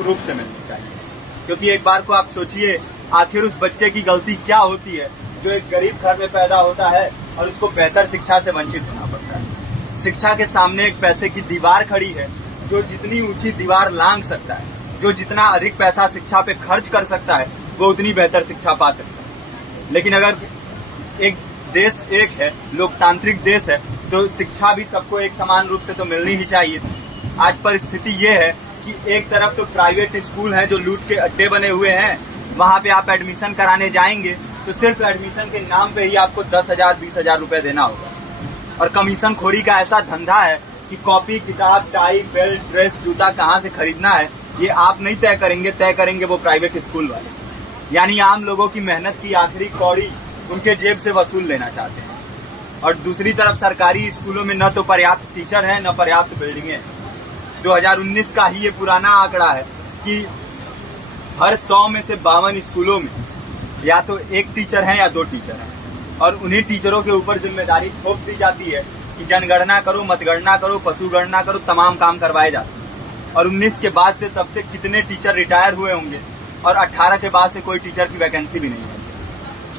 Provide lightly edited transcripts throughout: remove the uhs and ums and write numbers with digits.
निःशुल्क रूप से मिलनी चाहिए। क्योंकि एक बार को आप सोचिए, आखिर उस बच्चे की गलती क्या होती है जो एक गरीब घर में पैदा होता है और उसको बेहतर शिक्षा से वंचित होना पड़ता है। शिक्षा के सामने एक पैसे की दीवार खड़ी है। जो जितनी ऊंची दीवार लांघ सकता है, जो जितना अधिक पैसा शिक्षा पे खर्च कर सकता है, वो उतनी बेहतर शिक्षा पा सकता है। लेकिन अगर एक देश एक है, लोकतांत्रिक देश है, तो शिक्षा भी सबको एक समान रूप से तो मिलनी ही चाहिए। आज परिस्थिति ये है कि एक तरफ तो प्राइवेट स्कूल हैं जो लूट के अड्डे बने हुए हैं, वहां पे आप एडमिशन कराने जाएंगे तो सिर्फ एडमिशन के नाम पे ही आपको 10,000 20,000 रुपए देना होगा। और कमीशन खोरी का ऐसा धंधा है कि कॉपी, किताब, टाई, बेल्ट, ड्रेस, जूता कहाँ से खरीदना है ये आप नहीं तय करेंगे वो प्राइवेट स्कूल वाले। यानी आम लोगों की मेहनत की आखिरी कौड़ी उनके जेब से वसूल लेना चाहते हैं। और दूसरी तरफ सरकारी स्कूलों में न तो पर्याप्त टीचर हैं, न पर्याप्त बिल्डिंगें हैं। 2019 का ही ये पुराना आंकड़ा है कि हर 100 में से 52 स्कूलों में या तो एक टीचर है या 2 टीचर हैं। और उन्हीं टीचरों के ऊपर जिम्मेदारी थोप दी जाती है कि जनगणना करो, मतगणना करो, पशुगणना करो, तमाम काम करवाए जाते हैं। और 19 के बाद से तब से कितने टीचर रिटायर हुए होंगे और 18 के बाद से कोई टीचर की वैकेंसी भी नहीं है।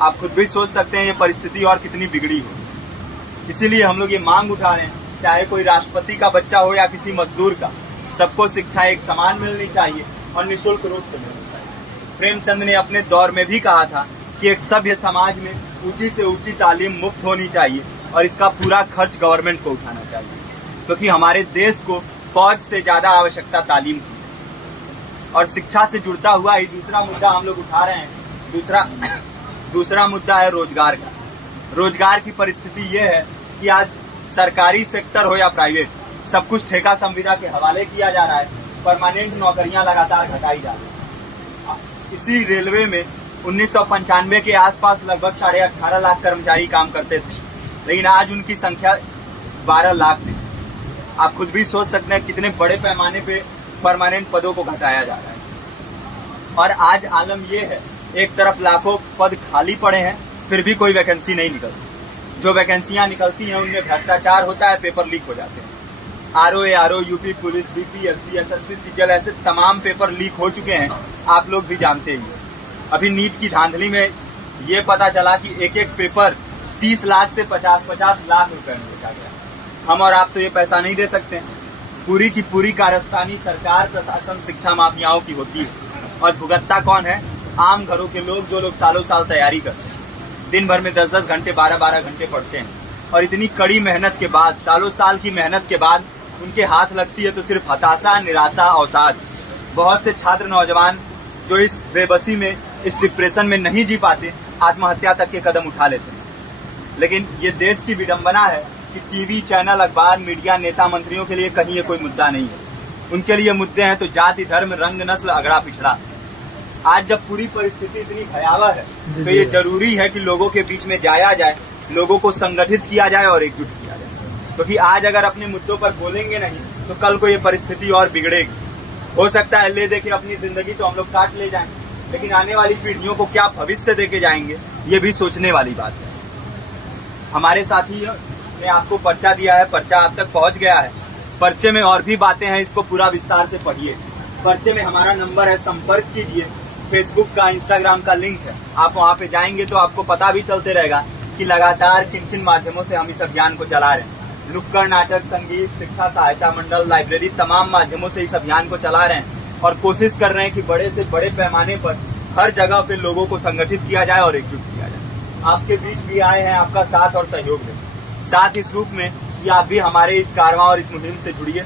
आप खुद भी सोच सकते हैं ये परिस्थिति और कितनी बिगड़ी हो। इसीलिए हम लोग ये मांग उठा रहे हैं, चाहे कोई राष्ट्रपति का बच्चा हो या किसी मजदूर का, सबको शिक्षा एक समान मिलनी चाहिए और निःशुल्क रूप से मिलनी चाहिए। प्रेमचंद ने अपने दौर में भी कहा था कि एक सभ्य समाज में ऊंची से ऊंची तालीम मुफ्त होनी चाहिए और इसका पूरा खर्च गवर्नमेंट को उठाना चाहिए। क्योंकि हमारे देश को फौज से ज्यादा आवश्यकता तालीम की है। और शिक्षा से जुड़ता हुआ ही दूसरा मुद्दा हम लोग उठा रहे हैं। दूसरा मुद्दा है रोजगार का। रोजगार की परिस्थिति ये है कि आज सरकारी सेक्टर हो या प्राइवेट, सब कुछ ठेका संविदा के हवाले किया जा रहा है। परमानेंट नौकरियां लगातार घटाई जा रही है। इसी रेलवे में 1995 के आसपास लगभग 18.5 लाख कर्मचारी काम करते थे, लेकिन आज उनकी संख्या 12 लाख थी। आप खुद भी सोच सकते हैं कितने बड़े पैमाने पे परमानेंट पदों को घटाया जा रहा है। और आज आलम ये है, एक तरफ लाखों पद खाली पड़े हैं, फिर भी कोई वैकेंसी नहीं निकलती। जो वैकेंसियां निकलती हैं उनमें भ्रष्टाचार होता है, पेपर लीक हो जाते हैं। RO, UP police, BPSC, SSC, CGL, ऐसे तमाम पेपर लीक हो चुके हैं, आप लोग भी जानते ही। अभी नीट की धांधली में ये पता चला कि एक एक पेपर 30 लाख से 50-50 लाख रुपए में बेचा गया। हम और आप तो ये पैसा नहीं दे सकते। पूरी की पूरी कारस्तानी सरकार, प्रशासन, शिक्षा माफियाओं की होती है। और भुगतता कौन है? आम घरों के लोग, जो लोग सालों साल तैयारी करते हैं, दिन भर में 10-10 घंटे, 12-12 घंटे पढ़ते हैं। और इतनी कड़ी मेहनत के बाद, सालों साल की मेहनत के बाद उनके हाथ लगती है तो सिर्फ हताशा, निराशा, अवसाद। बहुत से छात्र नौजवान जो इस बेबसी में, इस डिप्रेशन में नहीं जी पाते, आत्महत्या तक के कदम उठा लेते हैं। लेकिन ये देश की विडंबना है कि टीवी चैनल, अखबार, मीडिया, नेता, मंत्रियों के लिए कहीं ये कोई मुद्दा नहीं है। उनके लिए मुद्दे हैं तो जाति, धर्म, रंग, नस्ल, अगड़ा पिछड़ा। आज जब पूरी परिस्थिति इतनी भयावह है तो ये जरूरी है कि लोगों के बीच में जाया जाए, लोगों को संगठित किया जाए और एकजुट किया जाए। क्योंकि आज अगर अपने मुद्दों पर बोलेंगे नहीं तो कल को ये परिस्थिति और बिगड़ेगी। हो सकता है ले दे के अपनी जिंदगी तो हम लोग काट ले जाएं, लेकिन आने वाली पीढ़ियों को क्या भविष्य देके जाएंगे, ये भी सोचने वाली बात है। हमारे साथी ने आपको पर्चा दिया है, पर्चा आप तक पहुंच गया है। पर्चे में और भी बातें हैं, इसको पूरा विस्तार से पढ़िए। पर्चे में हमारा नंबर है, संपर्क कीजिए। फेसबुक का, इंस्टाग्राम का लिंक है, आप वहां पे जाएंगे तो आपको पता भी चलते रहेगा कि लगातार किन किन माध्यमों से हम इस अभियान को चला रहे हैं। नुक्कड़ नाटक, संगीत, शिक्षा सहायता मंडल, लाइब्रेरी, तमाम माध्यमों से इस अभियान को चला रहे हैं और कोशिश कर रहे हैं कि बड़े से बड़े पैमाने पर हर जगह पे लोगों को संगठित किया जाए और एकजुट किया जाए। आपके बीच भी आए हैं आपका साथ और सहयोग दें। साथ इस रूप में कि आप भी हमारे इस कारवां और इस मुहिम से जुड़िए।